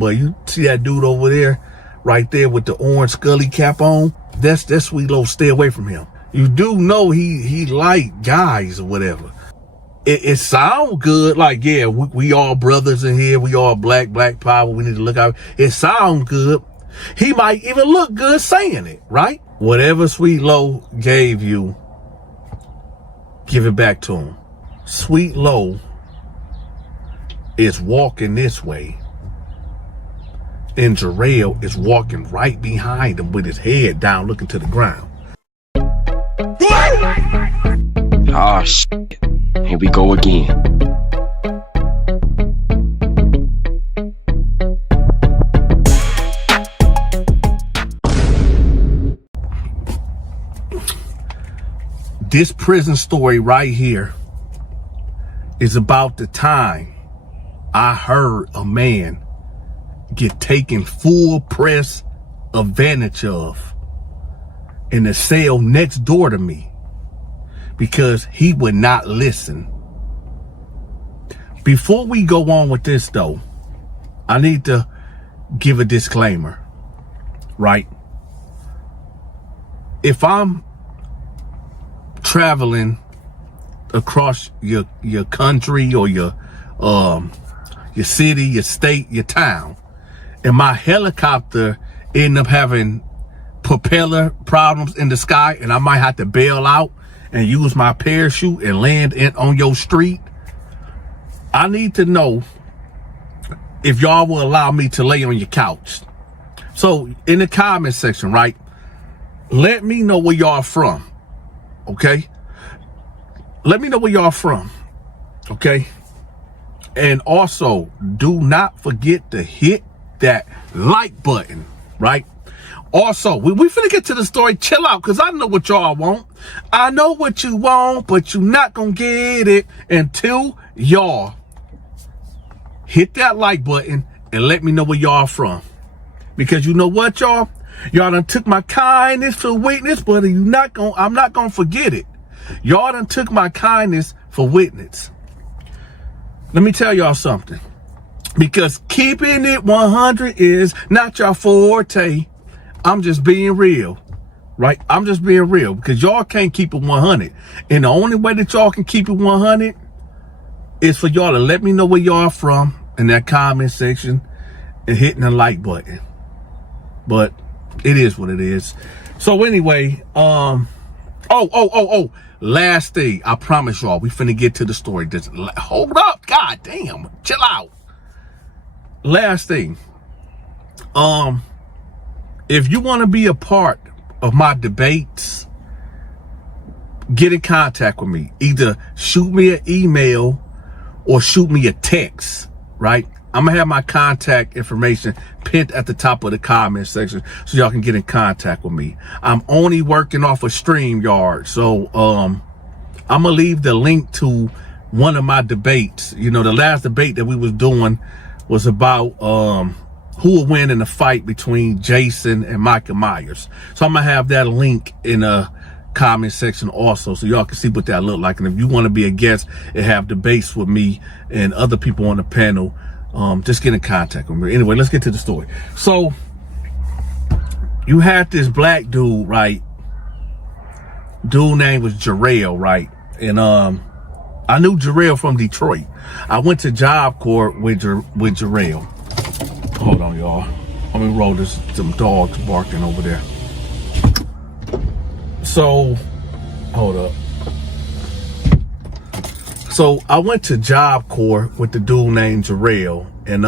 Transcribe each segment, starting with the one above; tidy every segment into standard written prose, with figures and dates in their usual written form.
But you see that dude over there, right there with the orange scully cap on? That's Sweet Low. Stay away from him. You do know he like guys or whatever. It sound good, like, yeah, we all brothers in here. We all black power. We need to look out. It sound good. He might even look good saying it, right? Whatever Sweet Low gave you, give it back to him. Sweet Low is walking this way, and Jerel is walking right behind him with his head down looking to the ground. Ah, shit. Here we go again. This prison story right here is about the time I heard a man get taken full press advantage of in the cell next door to me because he would not listen. Before we go on with this though, I need to give a disclaimer, right? If I'm traveling across your country or your city, your state, your town, and my helicopter end up having propeller problems in the sky and I might have to bail out and use my parachute and land on your street, I need to know if y'all will allow me to lay on your couch. So in the comment section, right, let me know where y'all from, okay? Let me know where y'all from, okay? And also, do not forget to hit that like button, right? Also, we finna get to the story. Chill out, because I know what y'all want. I know what you want, but you're not gonna get it until y'all hit that like button and let me know where y'all from. Because you know what, y'all? Y'all done took my kindness for witness, but I'm not gonna forget it. Y'all done took my kindness for witness. Let me tell y'all something. Because keeping it 100 is not your forte. I'm just being real, right? I'm just being real because y'all can't keep it 100. And the only way that y'all can keep it 100 is for y'all to let me know where y'all from in that comment section and hitting the like button. But it is what it is. So anyway, last thing, I promise y'all, we finna get to the story. Just hold up, god damn, chill out. Last thing, if you want to be a part of my debates, get in contact with me. Either shoot me an email or shoot me a text, right? I'm gonna have my contact information pinned at the top of the comment section so y'all can get in contact with me. I'm only working off of StreamYard, so I'm gonna leave the link to one of my debates. You know, the last debate that we was doing was about who will win in a fight between Jason and Michael Myers. So I'm gonna have that link in a comment section also, so y'all can see what that look like. And if you want to be a guest and have debates with me and other people on the panel, just get in contact with me. Anyway, let's get to the story. So you had this black dude, right? Dude name was Jerel, right? And I knew Jerel from Detroit. I went to Job Corps with Jerel. Hold on, y'all. Let me roll this. Some dogs barking over there. So, hold up. So I went to Job Corps with the dude named Jerel, and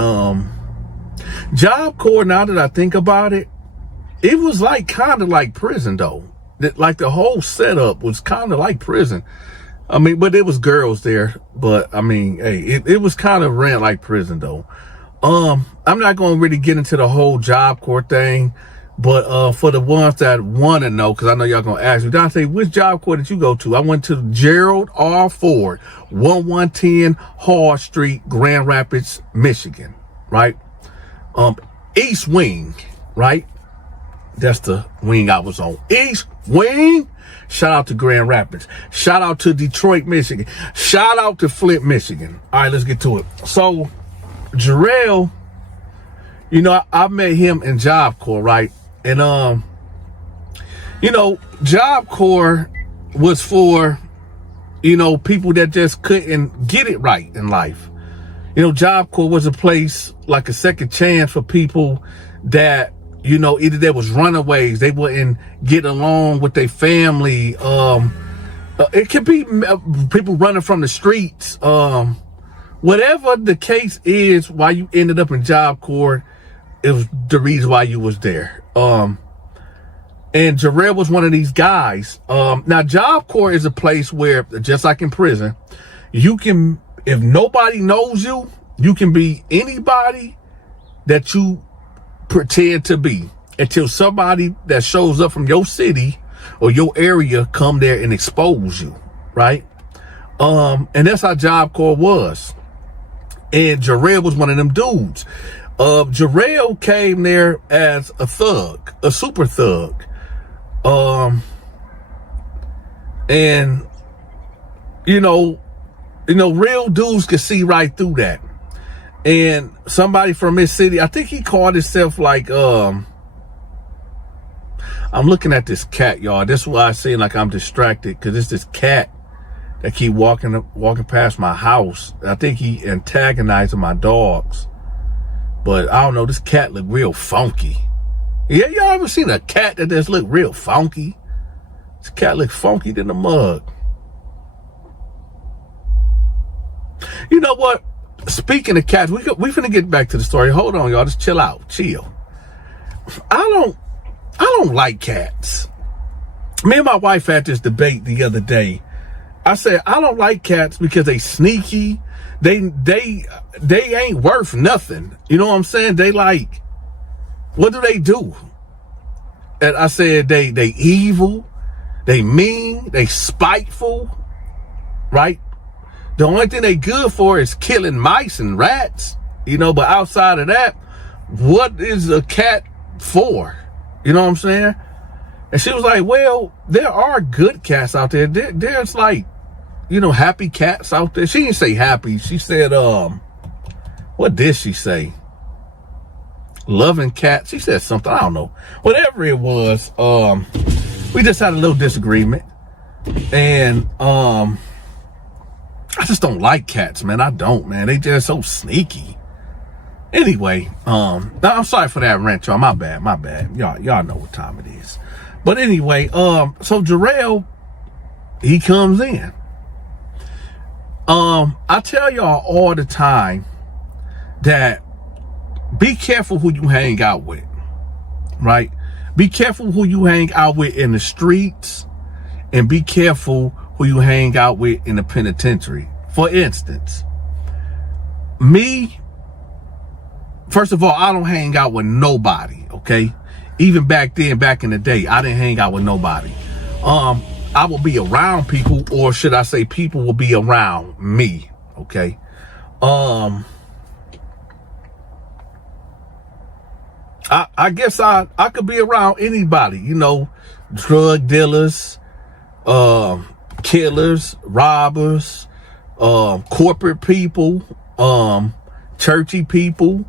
Job Corps, now that I think about it, it was like kind of like prison though. Like the whole setup was kind of like prison. I mean, but there was girls there, but I mean, hey, it was kind of ran like prison though. I'm not going to really get into the whole Job Corps thing, but for the ones that want to know, because I know y'all going to ask me, Dante, which Job Corps did you go to? I went to Gerald R. Ford, 1110 Hall Street, Grand Rapids, Michigan, right? East Wing, right? That's the wing I was on. East Wing. Shout out to Grand Rapids. Shout out to Detroit, Michigan. Shout out to Flint, Michigan. All right, let's get to it. So Jerel You know, I met him in Job Corps, right? And you know, Job Corps was for, you know, people that just couldn't get it right in life. You know, Job Corps was a place like a second chance for people that, you know, either there was runaways, they wouldn't get along with their family. It could be people running from the streets. Whatever the case is, why you ended up in Job Corps, it was the reason why you was there. And Jerel was one of these guys. Now, Job Corps is a place where, just like in prison, you can, if nobody knows you, you can be anybody that you pretend to be until somebody that shows up from your city or your area come there and expose you, right? And that's how Job Corps was. And Jerel was one of them dudes. Jerel came there as a thug, a super thug. And you know, real dudes can see right through that. And somebody from his city, I think he called himself like, I'm looking at this cat, y'all. That's why I seem like I'm distracted, because it's this cat that keep walking past my house. I think he antagonizing my dogs. But I don't know, this cat look real funky. Yeah, y'all ever seen a cat that just look real funky? This cat look funky than a mug. You know what? Speaking of cats, we finna get back to the story. Hold on, y'all. Just chill out. Chill. I don't like cats. Me and my wife had this debate the other day. I said, I don't like cats because they sneaky. They ain't worth nothing. You know what I'm saying? They like, what do? And I said, they evil, they mean, they spiteful, right? The only thing they good for is killing mice and rats, you know, but outside of that, what is a cat for? You know what I'm saying? And she was like, well, there are good cats out there. There's like, you know, happy cats out there. She didn't say happy. She said, what did she say? Loving cats. She said something, I don't know. Whatever it was, we just had a little disagreement. And I just don't like cats, man. I don't, man. They just so sneaky. Anyway, I'm sorry for that rant, y'all. My bad. Y'all know what time it is. But anyway, so Jerel, he comes in. I tell y'all all the time that be careful who you hang out with, right? Be careful who you hang out with in the streets, and be careful who you hang out with in the penitentiary. For instance, me, first of all, I don't hang out with nobody, okay? Even back then, back in the day, I didn't hang out with nobody. I will be around people, or should I say people will be around me, okay? I guess I could be around anybody, you know, drug dealers, killers, robbers, corporate people, churchy people,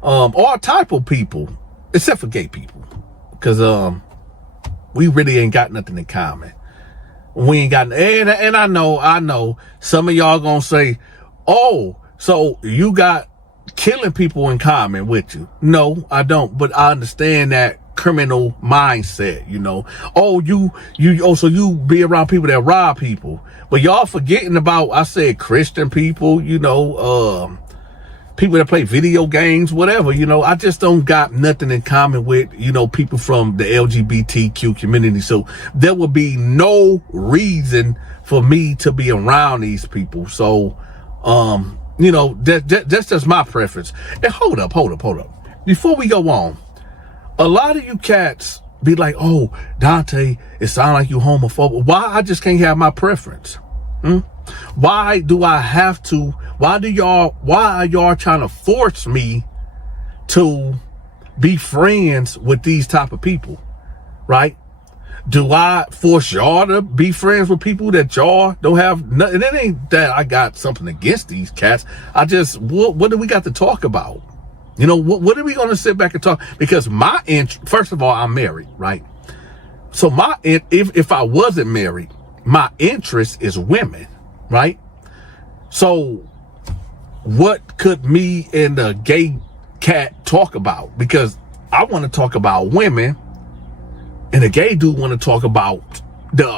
all type of people, except for gay people, because we really ain't got nothing in common. We ain't got, and I know some of y'all gonna say, oh, so you got killing people in common with you. No, I don't, but I understand that criminal mindset, you know. Oh, so you be around people that rob people, but y'all forgetting about, I said Christian people, you know, people that play video games, whatever, you know. I just don't got nothing in common with, you know, people from the LGBTQ community. So there would be no reason for me to be around these people. So, you know, that's just my preference. And hold up. Before we go on, a lot of you cats be like, oh, Dante, it sounds like you homophobic. Why I just can't have my preference? Why do I have to? Why are y'all trying to force me to be friends with these type of people, right? Do I force y'all to be friends with people that y'all don't have nothing? It ain't that I got something against these cats. I just, what do we got to talk about? You know, what are we going to sit back and talk? Because first of all, I'm married, right? So if I wasn't married, my interest is women, right? So what could me and the gay cat talk about? Because I want to talk about women, and the gay dude want to talk about the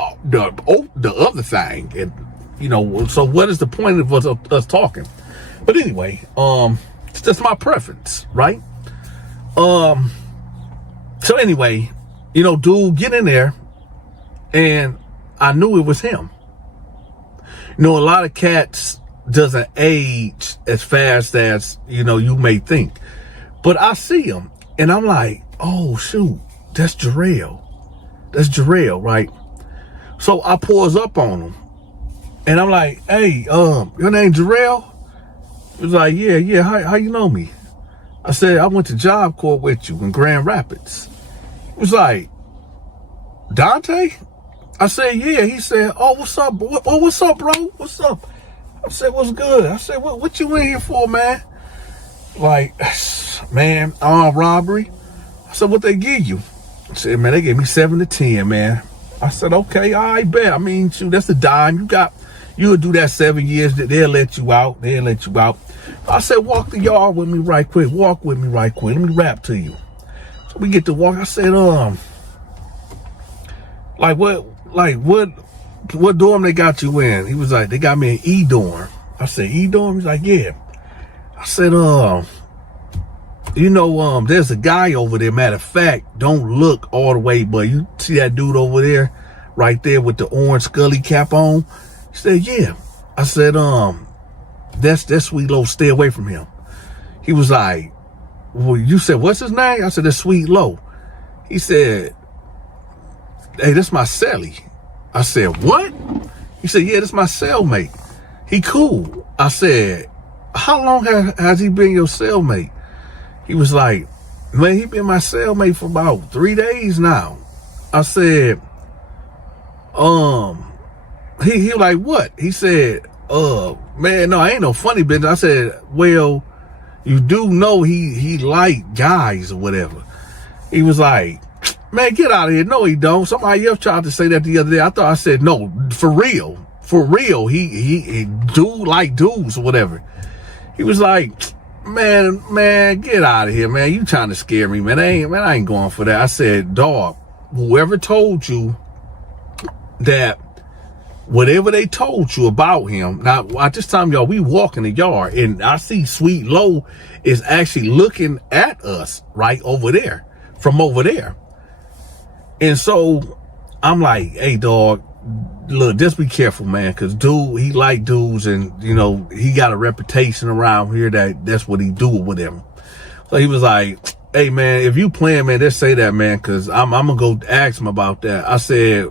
other thing. And, you know, so what is the point of us talking? But anyway, it's just my preference, right? So anyway, you know, dude, get in there, and I knew it was him. You know, a lot of cats doesn't age as fast as, you know, you may think. But I see him, and I'm like, oh, shoot, that's Jerel. That's Jerel, right? So I pulls up on him, and I'm like, hey, your name Jerel? He was like, yeah, how you know me? I said, I went to Job Corps with you in Grand Rapids. He was like, Dante? I said, yeah. He said, oh, what's up? What's up, bro? What's up? I said, what's good? I said, what you in here for, man? Like, man, armed robbery. I said, what they give you? I said, man, they gave me 7 to 10, man. I said, okay, I bet. I mean, shoot, that's the dime. You'll do that 7 years. They'll let you out. I said, walk the yard with me right quick. Walk with me right quick. Let me rap to you. So we get to walk. I said, what dorm they got you in? He was like, they got me in E dorm. I said, E dorm? He's like, yeah. I said, you know, there's a guy over there. Matter of fact, don't look all the way, but you see that dude over there, right there with the orange Scully cap on? He said, yeah. I said, that's Sweet Low. Stay away from him. He was like, well, you said, what's his name? I said, that's Sweet Low. He said, hey, that's my cellie. I said, what? He said, yeah, that's my cellmate. He cool. I said, how long has he been your cellmate? He was like, man, he been my cellmate for about 3 days now. I said, he like, what? He said, man, no, ain't no funny business. I said, well, you do know he like guys or whatever. He was like, man, get out of here. No, he don't. Somebody else tried to say that the other day. I said, no, for real, he do like dudes or whatever. He was like, man, get out of here, man. You trying to scare me, man. I ain't going for that. I said, dog, whoever told you that, whatever they told you about him. Now, at this time, y'all, we walk in the yard, and I see Sweet Low is actually looking at us right over there, from over there. And so I'm like, hey, dog, look, just be careful, man, because dude, he like dudes, and, you know, he got a reputation around here that's what he do with him. So he was like, hey, man, if you playing, man, just say that, man, because I'm going to go ask him about that. I said,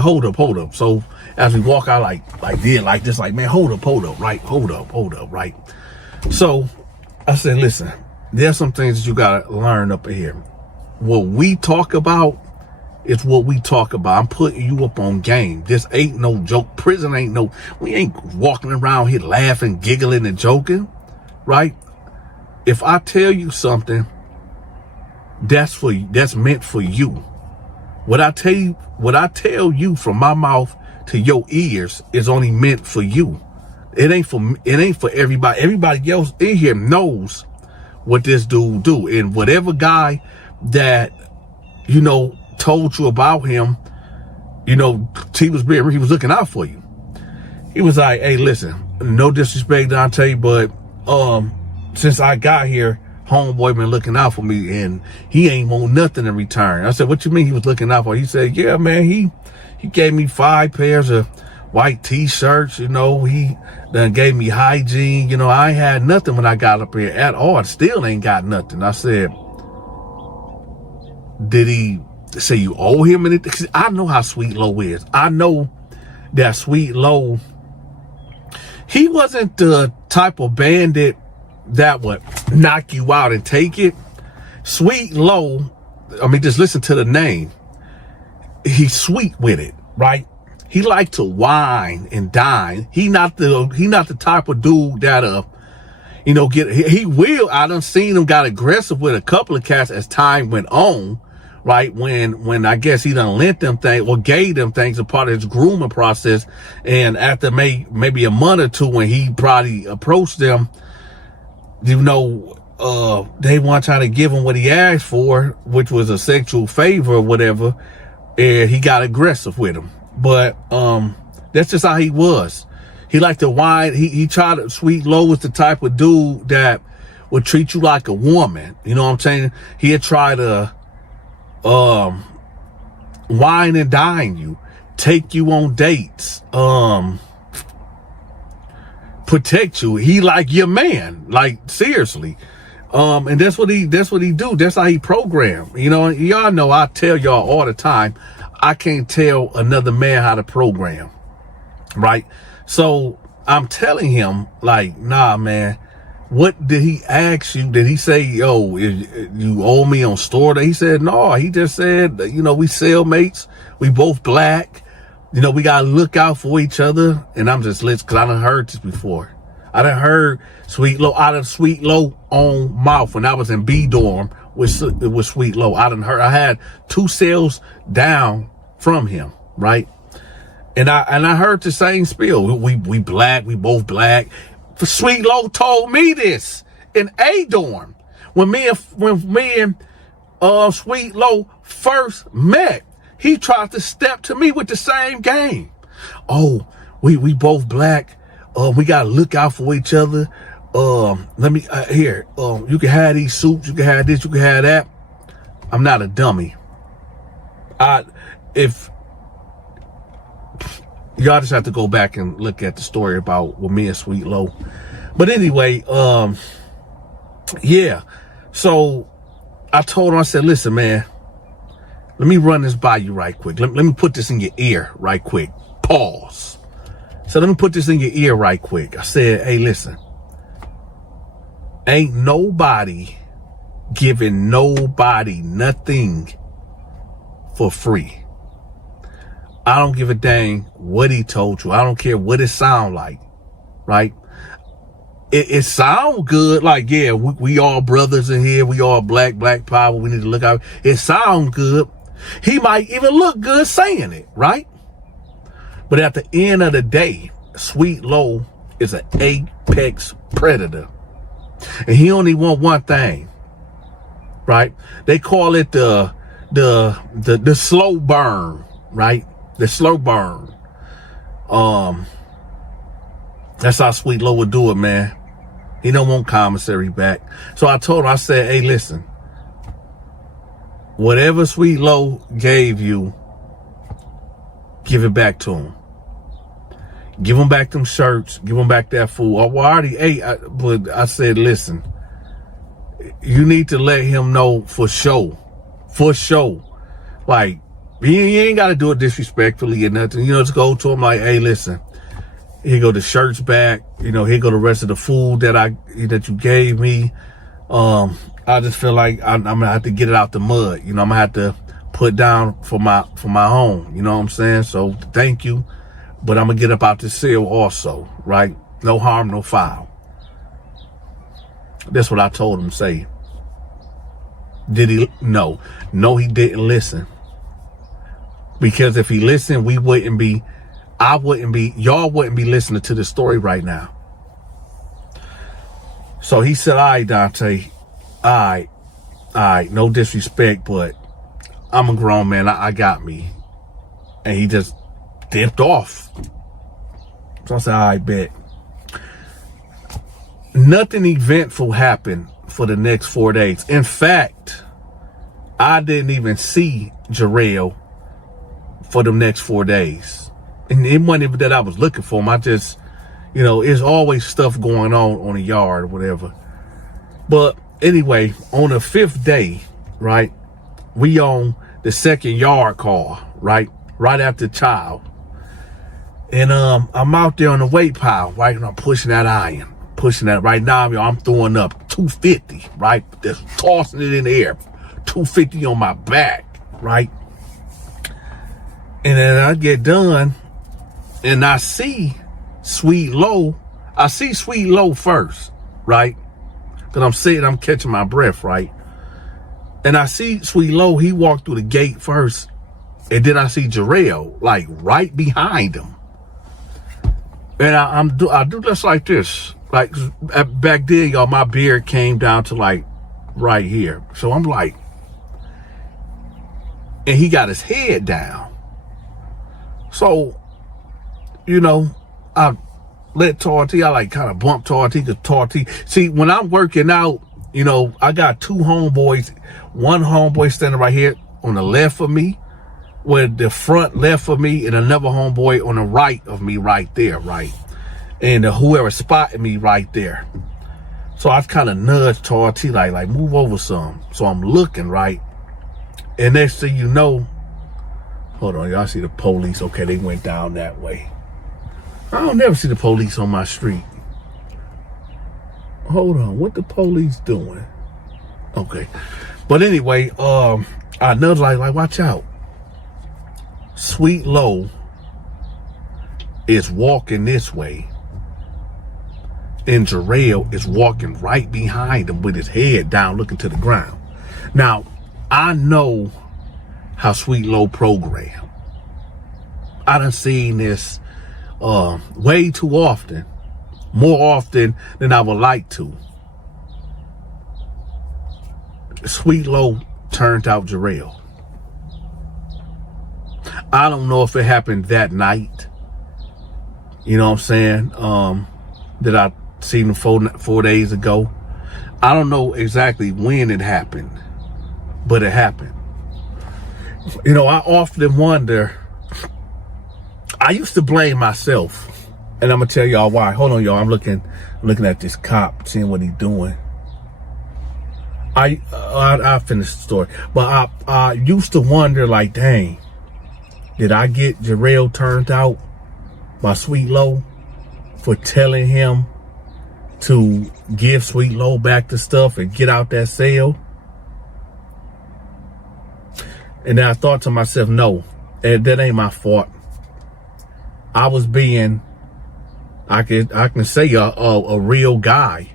hold up. So as we walk out, like this, like, man, hold up, right? Hold up, right? So I said, listen, there's some things that you got to learn up here. What we talk about, it's what we talk about. I'm putting you up on game. This ain't no joke. Prison ain't no, we ain't walking around here laughing, giggling, and joking, right? If I tell you something, that's meant for you. What I tell you from my mouth to your ears is only meant for you. It ain't for everybody. Everybody else in here knows what this dude do. And whatever guy that, you know, told you about him, you know, he was looking out for you. He was like, hey, listen, no disrespect, Dante, but since I got here, homeboy been looking out for me, and he ain't want nothing in return. I said, what you mean he was looking out for you? He said, yeah, man, he gave me 5 pairs of white t-shirts, you know, he done gave me hygiene, you know, I ain't had nothing when I got up here at all. I still ain't got nothing. I said, did he say you owe him anything? 'Cause I know how Sweet Low is. I know that Sweet Low, he wasn't the type of bandit that would knock you out and take it. Sweet Low, I mean, just listen to the name. He's sweet with it, right? He like to wine and dine. He not the type of dude that you know, he will. I done seen him got aggressive with a couple of cats as time went on, right? When I guess he done lent them things or gave them things a part of his grooming process. And after maybe a month or two, when he probably approached them, you know, they weren't trying to give him what he asked for, which was a sexual favor or whatever. And he got aggressive with him. But, that's just how he was. He liked to whine. He tried to, Sweet Low was the type of dude that would treat you like a woman. You know what I'm saying? He'd try to, wine and dine you, take you on dates, protect you. He like your man, like seriously. And that's what he do. That's how he program. You know, y'all know I tell y'all all the time, I can't tell another man how to program, right? So I'm telling him, like, nah, man, what did he ask you? Did he say, yo, you owe me on store day? He said, no, he just said, you know, we cellmates, we both black, you know, we got to look out for each other. And I'm just listening, because I done heard this before. I done heard Sweet Low out of Sweet Low own mouth when I was in B dorm with Sweet Low. I had 2 cells down from him, right? And I heard the same spiel. We black, we both black. Sweet Low told me this in A dorm when me and Sweet Low first met. He tried to step to me with the same game. Oh, we both black. We gotta look out for each other. Let me here. You can have these suits. You can have this. You can have that. I'm not a dummy. If y'all just have to go back and look at the story about with me and Sweet Low. But anyway, yeah. So I told him, I said, listen, man, let me run this by you right quick. Let me put this in your ear right quick. Pause. So let me put this in your ear right quick. I said, hey, listen, ain't nobody giving nobody nothing for free. I don't give a dang what he told you. I don't care what it sound like, right? It sound good, like, yeah, we all brothers in here. We all black power. We need to look out. It sound good. He might even look good saying it, right? But at the end of the day, Sweet Low is an apex predator. And he only want one thing, right? They call it the slow burn, right? The slow burn. That's how Sweet Low would do it, man. He don't want commissary back. So I told him, I said, hey, listen, whatever Sweet Low gave you, give it back to him. Give him back them shirts. Give him back that food. I already ate, but I said, listen, you need to let him know for sure. For sure. Like, you ain't got to do it disrespectfully or nothing. You know, just go to him like, hey, listen, here go the shirts back. You know, here go the rest of the food that you gave me. I just feel like I'm gonna have to get it out the mud. You know, I'm gonna have to put down for my home. You know what I'm saying? So thank you, but I'm gonna get up out the cell also, right? No harm, no foul. That's what I told him to say. Did he? No, he didn't listen. Because if he listened, y'all wouldn't be listening to the story right now. So he said, all right, Dante, all right, no disrespect, but I'm a grown man, I got me. And he just dipped off. So I said, all right, bet. Nothing eventful happened for the next 4 days. In fact, I didn't even see Jerel for the next 4 days. And it wasn't even that I was looking for him. I just, you know, there's always stuff going on the yard or whatever. But anyway, on the 5th day, right, we on the 2nd yard call, right after child. And I'm out there on the weight pile, right, and I'm pushing that iron. Pushing that right now, I'm throwing up 250, right? Just tossing it in the air. 250 on my back, right? And then I get done and I see Sweet Low. I see Sweet Low first. right? Because I'm sitting, I'm catching my breath, right? And I see Sweet Low, he walked through the gate first. And then I see Jerel, like, right behind him. And I do just like this. Like, back then, y'all, my beard came down to, like, right here. So I'm like, and he got his head down. So, you know, I let Torty, I like kind of bump Torty, because Torty, see, when I'm working out, you know, I got two homeboys, one homeboy standing right here on the left of me, with the front left of me, and another homeboy on the right of me right there, right? And whoever spotted me right there. So I kind of nudged Torty, like move over some. So I'm looking, right? And next thing you know, hold on, y'all see the police. Okay, they went down that way. I don't never see the police on my street. Hold on, what the police doing? Okay. But anyway, I nudged like watch out. Sweet Low is walking this way. And Jerel is walking right behind him with his head down looking to the ground. Now, I know how Sweet Low program. I done seen this way too often. More often than I would like to. Sweet Low turned out Jerel. I don't know if it happened that night. You know what I'm saying? That I seen him 4 days ago. I don't know exactly when it happened, but it happened. You know, I often wonder, I used to blame myself, and I'm gonna tell y'all why. Hold on, y'all. I'm looking at this cop, seeing what he's doing. I finished the story, but I used to wonder, like, dang, did I get Jerel turned out by Sweet Low for telling him to give Sweet Low back the stuff and get out that cell? And then I thought to myself, no, that ain't my fault. I was being, I can say a real guy,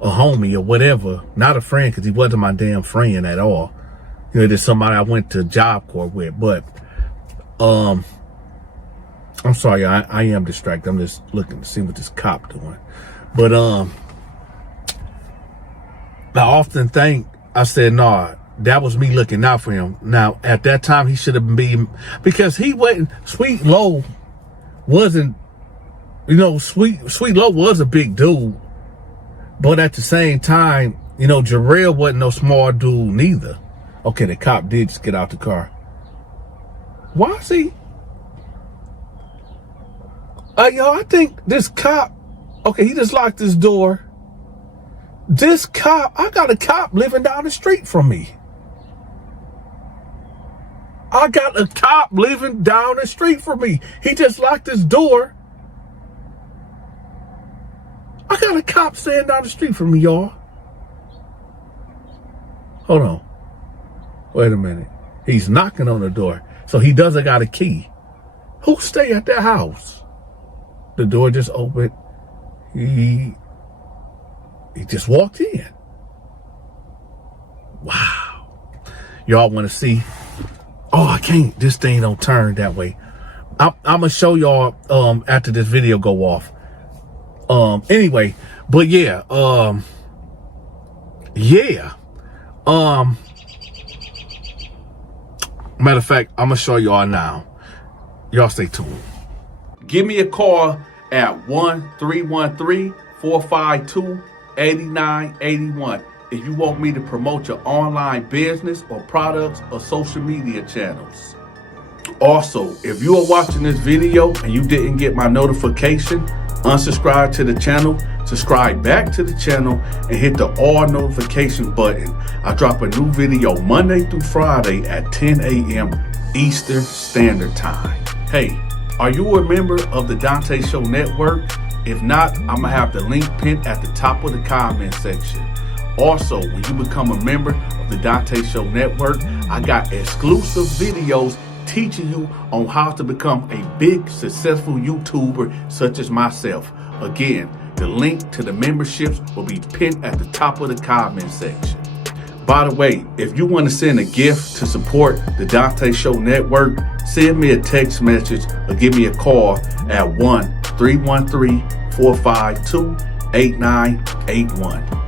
a homie or whatever, not a friend, because he wasn't my damn friend at all. You know, there's somebody I went to Job Corps with, but I'm sorry, I am distracted. I'm just looking to see what this cop doing. But I often think, I said, nah, that was me looking out for him. Now, at that time, he should have been, because he wasn't, Sweet Low wasn't, you know, Sweet Low was a big dude. But at the same time, you know, Jerel wasn't no small dude neither. Okay, the cop did just get out the car. Why is he? Yo, I think this cop, okay, he just locked his door. This cop, I got a cop living down the street from me. I got a cop living down the street from me. He just locked his door. I got a cop standing down the street from me, y'all. Hold on. Wait a minute. He's knocking on the door. So he doesn't got a key. Who stay at that house? The door just opened. He just walked in. Wow. Y'all want to see? Oh, I can't. This thing don't turn that way. I'm going to show y'all after this video go off. Anyway, but yeah, matter of fact, I'm gonna show y'all now. Y'all stay tuned. Give me a call at 1-313-452-8981 if you want me to promote your online business or products or social media channels. Also, if you are watching this video and you didn't get my notification, unsubscribe to the channel, subscribe back to the channel, and hit the all notification button. I drop a new video Monday through Friday at 10 a.m. Eastern Standard Time. Hey, are you a member of the Donta Show Network? If not, I'm going to have the link pinned at the top of the comment section. Also, when you become a member of the Donta Show Network, I got exclusive videos teaching you on how to become a big, successful YouTuber such as myself. Again, The link to the memberships will be pinned at the top of the comment section. By the way, if you want to send a gift to support the Donta Show Network, send me a text message or give me a call at 1-313-452-8981.